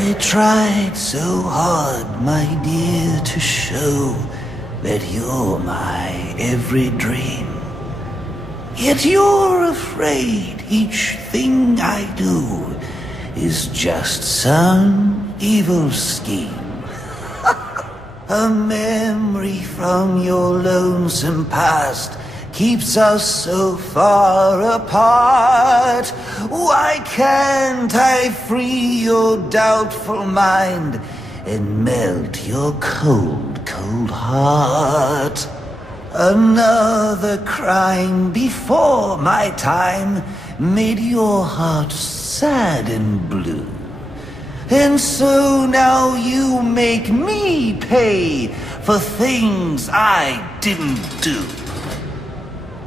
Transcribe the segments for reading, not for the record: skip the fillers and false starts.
I tried so hard, my dear, to show that you're my every dream. Yet you're afraid each thing I do is just some evil scheme. A memory from your lonesome past keeps us so far apart. Why can't I free your doubtful mind and melt your cold, cold heart? Another crime before my time made your heart sad and blue. And so now you make me pay for things I didn't do.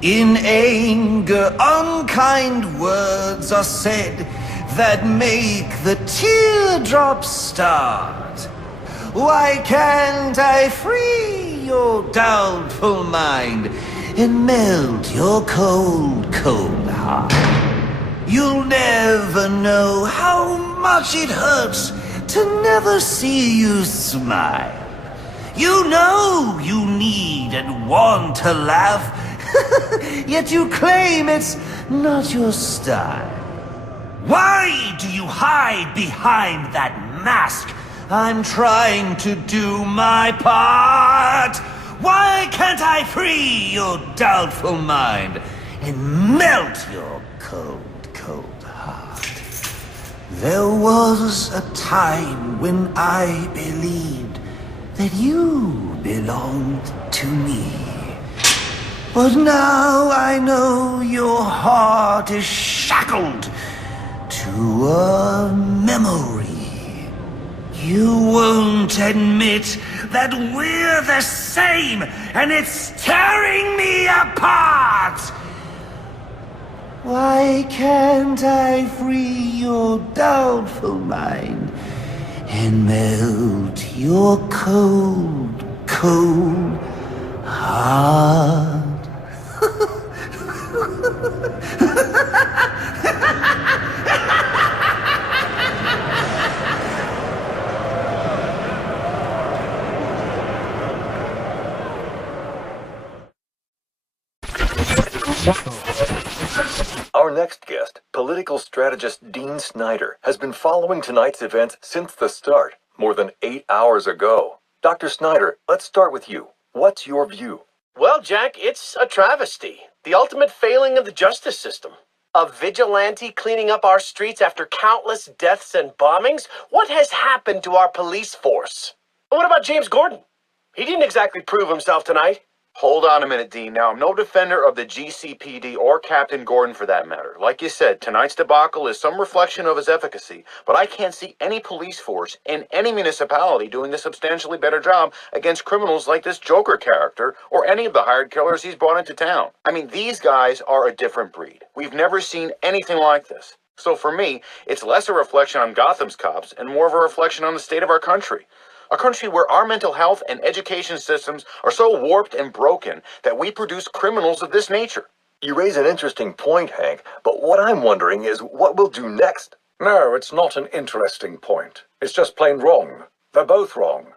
In anger, unkind words are said that make the teardrops start. Why can't I free your doubtful mind and melt your cold, cold heart? You'll never know how much it hurts to never see you smile. You know you need and want to laugh, yet you claim it's not your style. Why do you hide behind that mask? I'm trying to do my part. Why can't I free your doubtful mind and melt your cold, cold heart? There was a time when I believed that you belonged to me. But now I know your heart is shackled to a memory. You won't admit that we're the same, and it's tearing me apart! Why can't I free your doubtful mind and melt your cold, cold heart? Our next guest, political strategist Dean Snyder, has been following tonight's events since the start, more than 8 hours ago. Dr. Snyder, let's start with you. What's your view? Well, Jack, it's a travesty. The ultimate failing of the justice system. A vigilante cleaning up our streets after countless deaths and bombings? What has happened to our police force? And what about James Gordon? He didn't exactly prove himself tonight. Hold on a minute, Dean. Now, I'm no defender of the GCPD or Captain Gordon for that matter. Like you said, tonight's debacle is some reflection of his efficacy, but I can't see any police force in any municipality doing a substantially better job against criminals like this Joker character or any of the hired killers he's brought into town. I mean, these guys are a different breed. We've never seen anything like this. So for me, it's less a reflection on Gotham's cops and more of a reflection on the state of our country. A country where our mental health and education systems are so warped and broken that we produce criminals of this nature. You raise an interesting point, Hank, but what I'm wondering is what we'll do next. No, it's not an interesting point. It's just plain wrong. They're both wrong.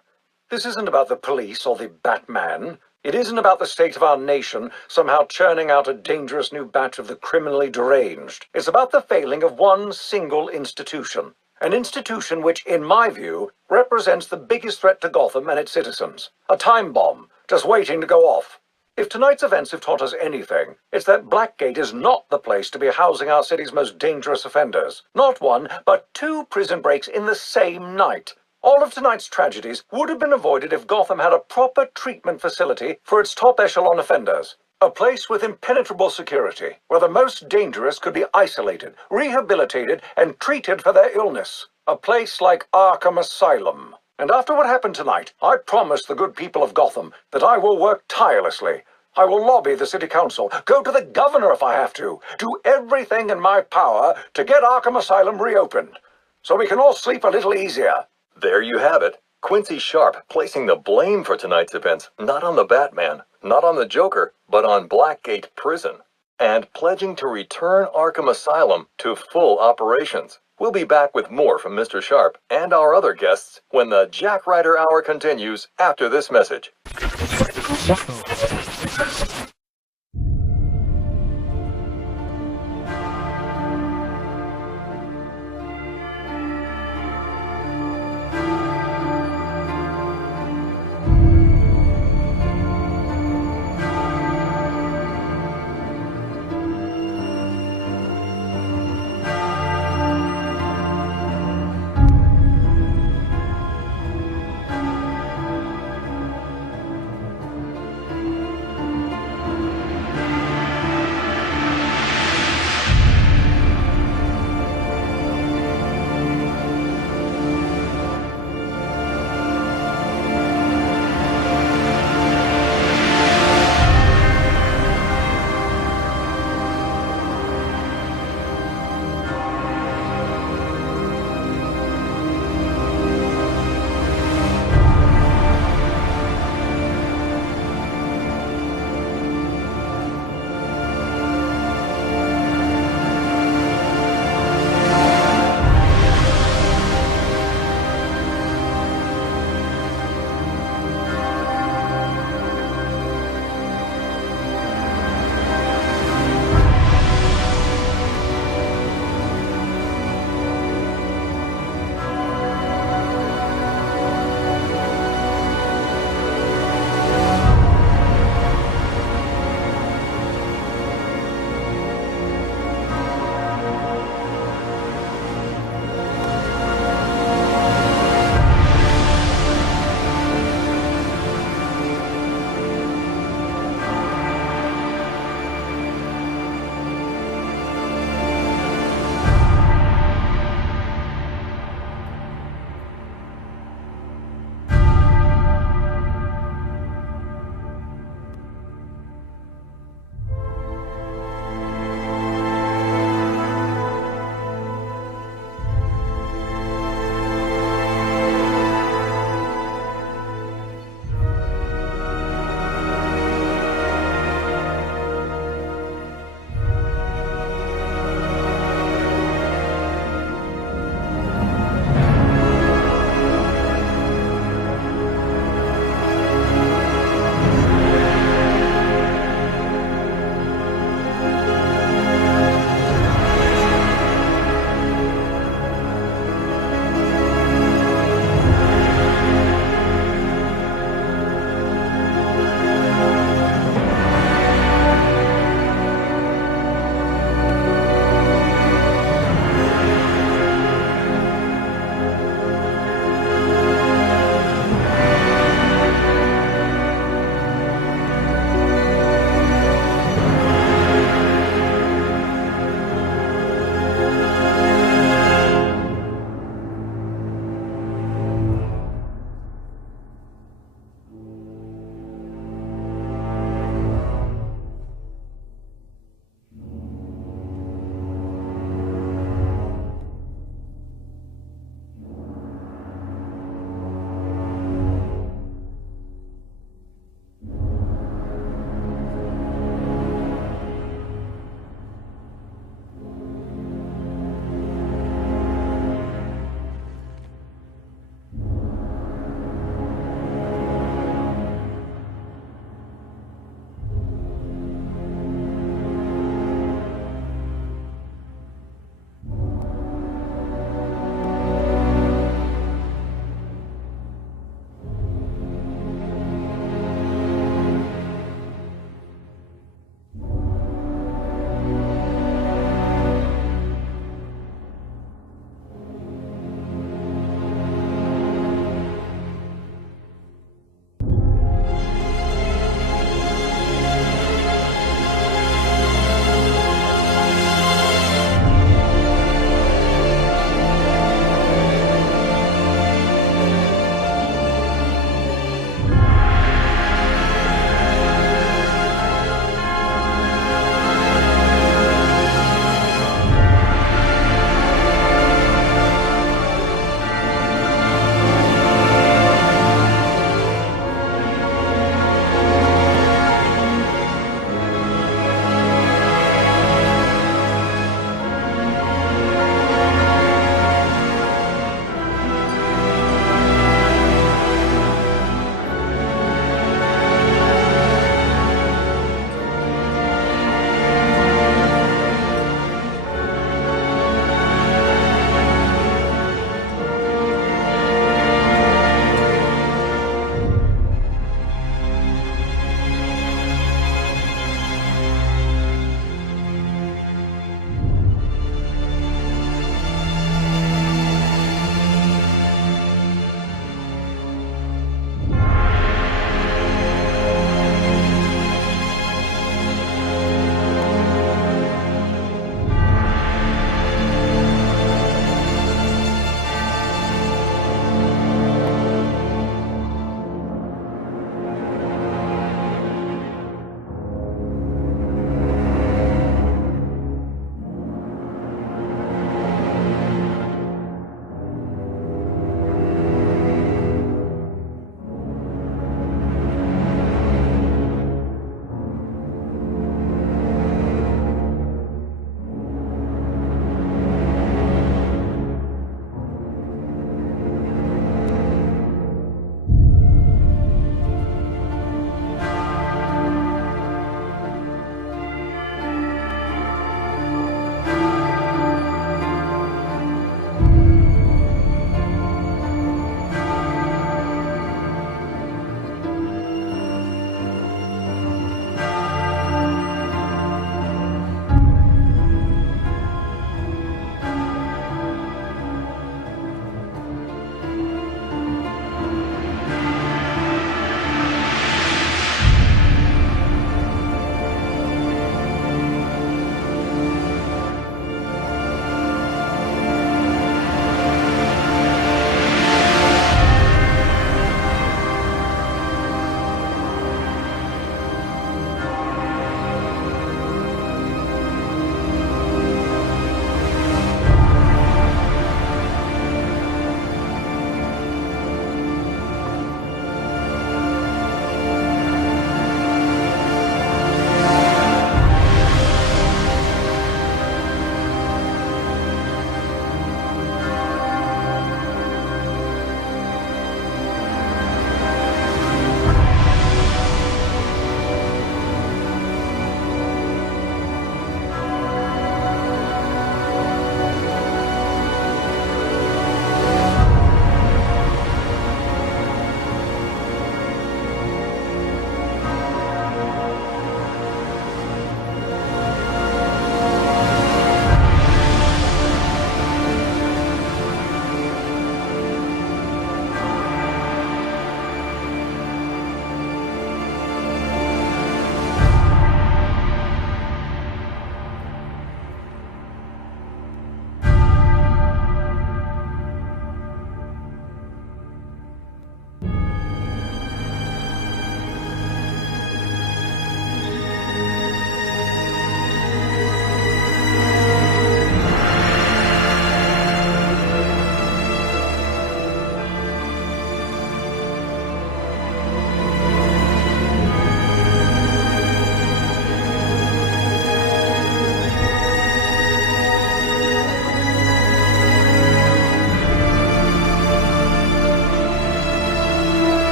This isn't about the police or the Batman. It isn't about the state of our nation somehow churning out a dangerous new batch of the criminally deranged. It's about the failing of one single institution. An institution which, in my view, represents the biggest threat to Gotham and its citizens. A time bomb, just waiting to go off. If tonight's events have taught us anything, it's that Blackgate is not the place to be housing our city's most dangerous offenders. Not one, but 2 prison breaks in the same night. All of tonight's tragedies would have been avoided if Gotham had a proper treatment facility for its top echelon offenders. A place with impenetrable security, where the most dangerous could be isolated, rehabilitated, and treated for their illness. A place like Arkham Asylum. And after what happened tonight, I promise the good people of Gotham that I will work tirelessly. I will lobby the city council, go to the governor if I have to, do everything in my power to get Arkham Asylum reopened, so we can all sleep a little easier. There you have it. Quincy Sharp placing the blame for tonight's events not on the Batman, not on the Joker, but on Blackgate Prison. and pledging to return Arkham Asylum to full operations. We'll be back with more from Mr. Sharp and our other guests when the Jack Ryder Hour continues after this message.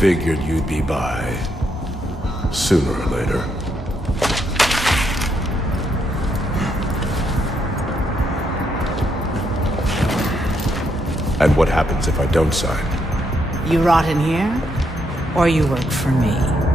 figured you'd be by. Sooner or later. And what happens if I don't sign? You rot in here, or you work for me.